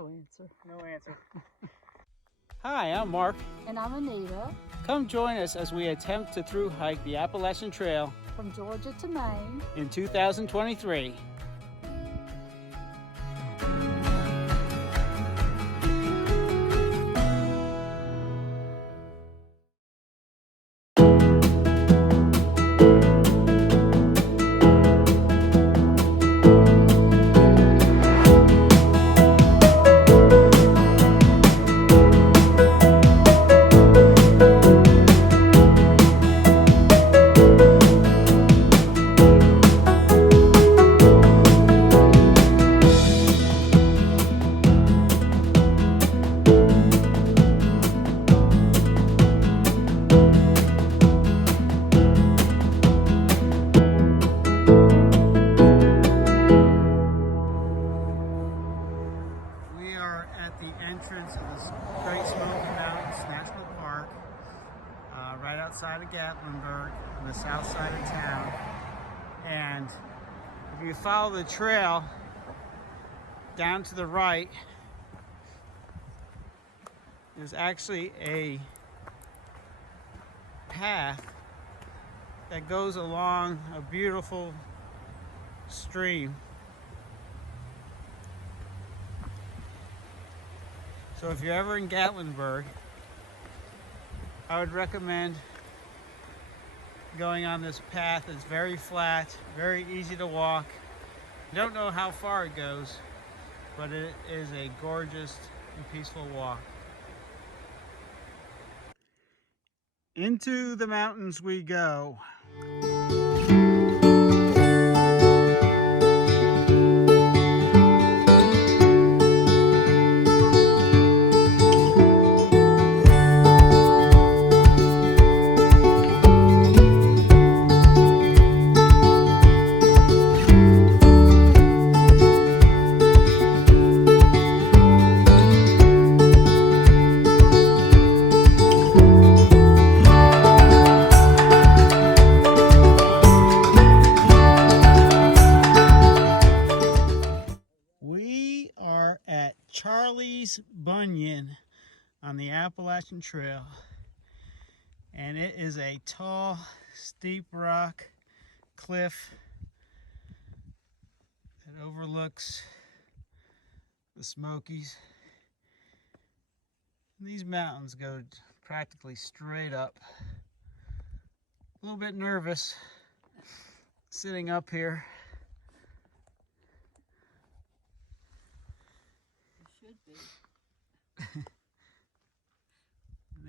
No answer. No answer. Hi, I'm Mark. And I'm Anita. Come join us as we attempt to through hike the Appalachian Trail From Georgia to Maine in 2023. Entrance of the Great Smoky Mountains National Park, right outside of Gatlinburg, on the south side of town. And if you follow the trail down to the right, there's actually a path that goes along a beautiful stream. So if you're ever in Gatlinburg, I would recommend going on this path. It's very flat, very easy to walk. You don't know how far it goes, but it is a gorgeous and peaceful walk. Into the mountains we go. Bunion on the Appalachian Trail, and it is a tall, steep rock cliff that overlooks the Smokies. And these mountains go practically straight up. A little bit nervous sitting up here. Should be.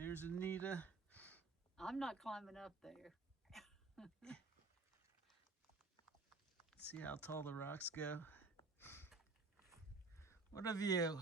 There's Anita. I'm not climbing up there. See how tall the rocks go. What a view.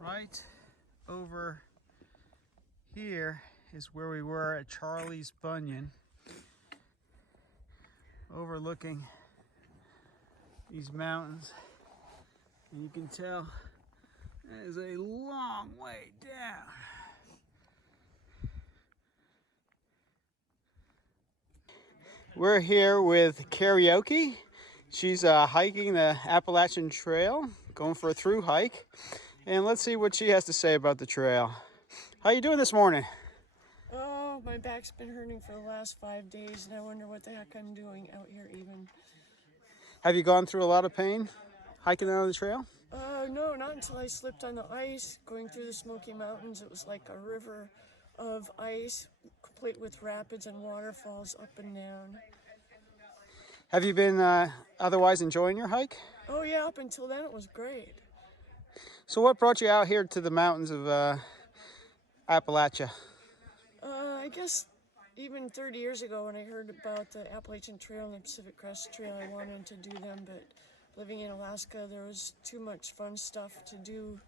Right over here is where we were at Charlie's Bunion, overlooking these mountains. And you can tell that is a long way down. We're here with Karaoke. She's hiking the Appalachian Trail, going for a through hike. And let's see what she has to say about the trail. How you doing this morning? Oh, my back's been hurting for the last 5 days, and I wonder what the heck I'm doing out here even. Have you gone through a lot of pain hiking out of the trail? No, not until I slipped on the ice going through the Smoky Mountains. It was like a river of ice, complete with rapids and waterfalls up and down. Have you been otherwise enjoying your hike? Oh yeah, up until then it was great. So what brought you out here to the mountains of Appalachia? I guess even 30 years ago when I heard about the Appalachian Trail and the Pacific Crest Trail, I wanted to do them, but living in Alaska, there was too much fun stuff to do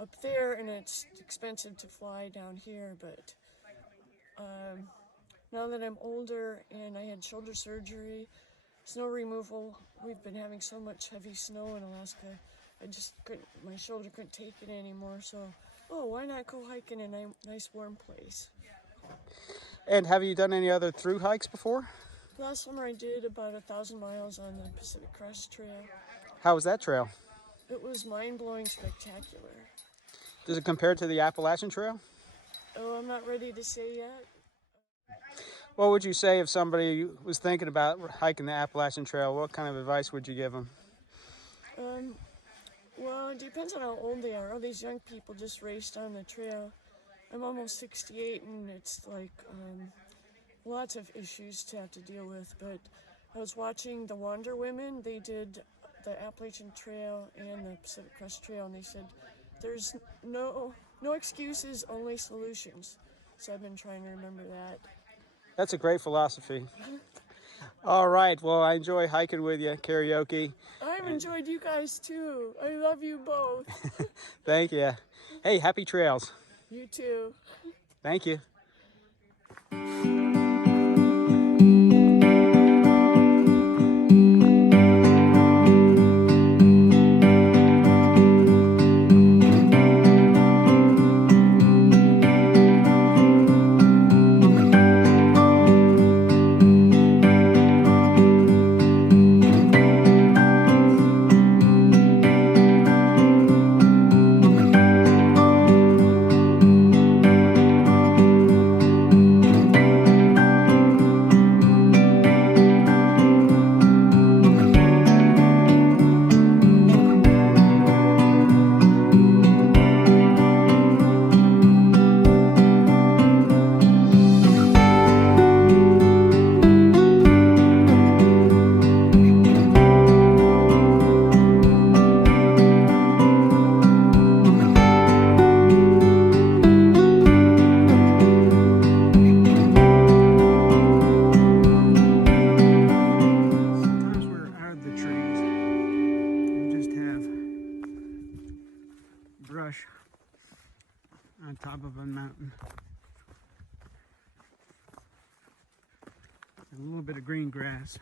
up there, and it's expensive to fly down here. But now that I'm older and I had shoulder surgery, snow removal, we've been having so much heavy snow in Alaska, I just couldn't, my shoulder couldn't take it anymore, so, why not go hiking in a nice warm place? And have you done any other through hikes before? Last summer I did about 1,000 miles on the Pacific Crest Trail. How was that trail? It was mind-blowing spectacular. Does it compare to the Appalachian Trail? Oh, I'm not ready to say yet. What would you say if somebody was thinking about hiking the Appalachian Trail? What kind of advice would you give them? Well, it depends on how old they are. All these young people just raced on the trail. I'm almost 68, and it's like lots of issues to have to deal with. But I was watching the Wander Women. They did the Appalachian Trail and the Pacific Crest Trail, and they said there's no excuses, only solutions. So I've been trying to remember that. That's a great philosophy. All right, well, I enjoy hiking with you, karaoke. I've enjoyed you guys too. I love you both. Thank you. Hey, happy trails. You too. Thank you. Brush on top of a mountain. And a little bit of green grass.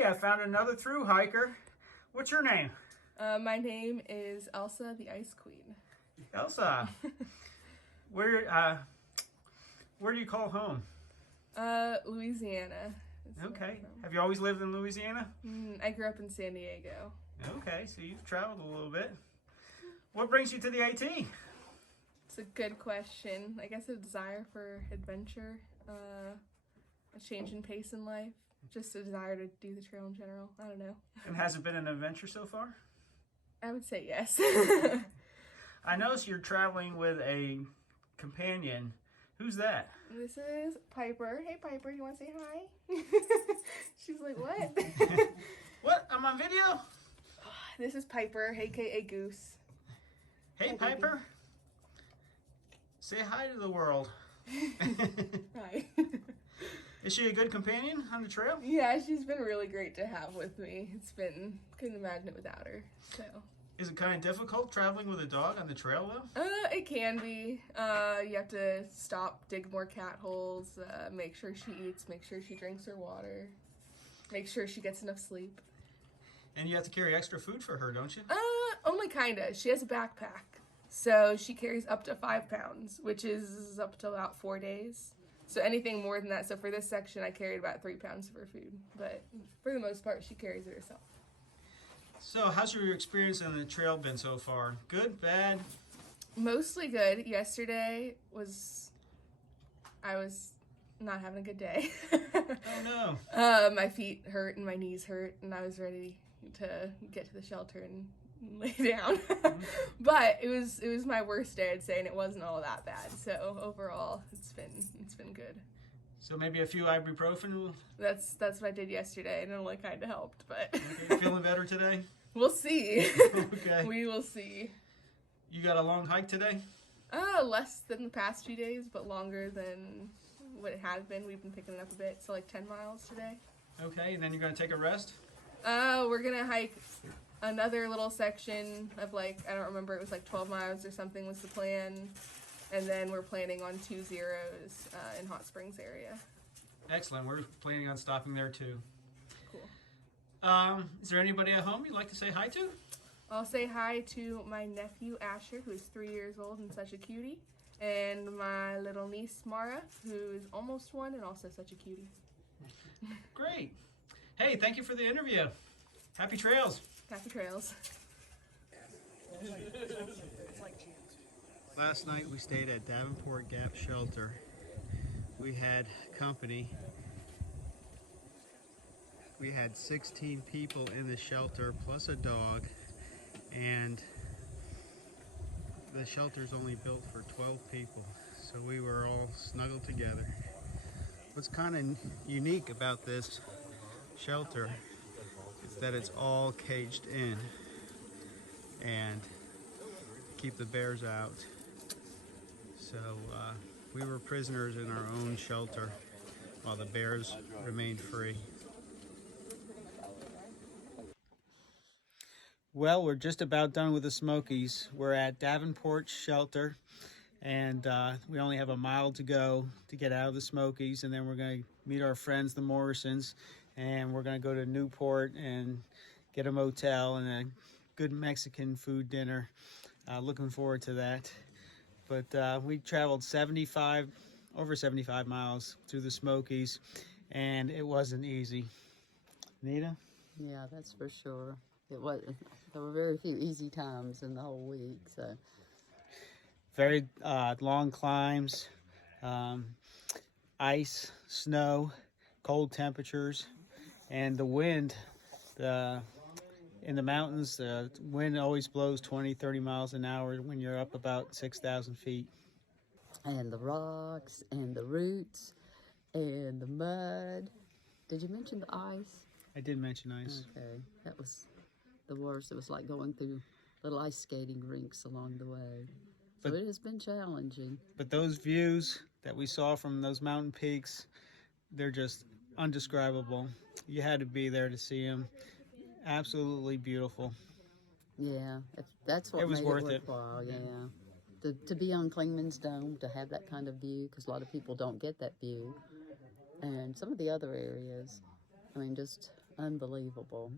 I found another through hiker. What's your name? My name is Elsa, the Ice Queen. Elsa. Where do you call home? Louisiana. Okay. Have you always lived in Louisiana? I grew up in San Diego. Okay, so you've traveled a little bit. What brings you to the AT? It's a good question. I guess a desire for adventure, a change in pace in life. Just a desire to do the trail in general. I don't know. And has it been an adventure so far? I would say yes. I notice you're traveling with a companion. Who's that? This is Piper. Hey Piper, you want to say hi? She's like, what? What? I'm on video? This is Piper, aka Goose. Hey Piper. Say hi to the world. Hi. Is she a good companion on the trail? Yeah, she's been really great to have with me. Couldn't imagine it without her. So. Is it kind of difficult traveling with a dog on the trail, though? It can be. You have to stop, dig more cat holes, make sure she eats, make sure she drinks her water, make sure she gets enough sleep. And you have to carry extra food for her, don't you? Only kinda. She has a backpack, so she carries up to 5 pounds, which is up to about 4 days. So anything more than that. So for this section, I carried about 3 pounds of her food, but for the most part, she carries it herself. So how's your experience on the trail been so far? Good, bad? Mostly good. Yesterday I was not having a good day. Oh no. My feet hurt and my knees hurt, and I was ready to get to the shelter and lay down. But it was my worst day, I'd say, and it wasn't all that bad. So overall, it's been good. So maybe a few ibuprofen will... That's what I did yesterday, and it only kind of helped. But Okay, feeling better today? We'll see. Okay. We will see. You got a long hike today? Less than the past few days, but longer than what it had been. We've been picking it up a bit, so like 10 miles today. Okay, and then you're going to take a rest? We're going to hike another little section of like, I don't remember, it was like 12 miles or something was the plan. And then we're planning on 2 zeros in Hot Springs area. Excellent. We're planning on stopping there too. Cool. Is there anybody at home you'd like to say hi to? I'll say hi to my nephew Asher, who is 3 years old and such a cutie, and my little niece Mara, who is almost 1 and also such a cutie. Great. Hey, thank you for the interview. Happy trails. Happy trails. Last night we stayed at Davenport Gap shelter. We had company. We had 16 people in the shelter plus a dog, and the shelter's only built for 12 people, so we were all snuggled together. What's kind of unique about this shelter is that it's all caged in and keep the bears out. So we were prisoners in our own shelter while the bears remained free. Well, we're just about done with the Smokies. We're at Davenport Shelter, and we only have a mile to go to get out of the Smokies, and then we're going to meet our friends, the Morrisons, and we're going to go to Newport and get a motel and a good Mexican food dinner. Looking forward to that. But we traveled over 75 miles through the Smokies, and it wasn't easy. Nita? Yeah, that's for sure. It was. There were very few easy times in the whole week. So Very long climbs, ice, snow, cold temperatures, and the wind. In the mountains, the wind always blows 20, 30 miles an hour when you're up about 6,000 feet. and the rocks and the roots and the mud. Did you mention the ice? I did mention ice. Okay, that was the worst. It was like going through little ice skating rinks along the way. So it has been challenging. But those views that we saw from those mountain peaks, they're just undescribable. You had to be there to see them. Absolutely beautiful. Yeah, that's what It was made worth it. worthwhile. Yeah, to be on Clingman's Dome, to have that kind of view, because a lot of people don't get that view, and some of the other areas. I mean, just unbelievable.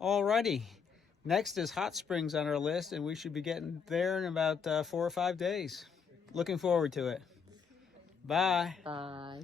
Alrighty. Next is Hot Springs on our list, and we should be getting there in about 4 or 5 days. Looking forward to it. Bye. Bye.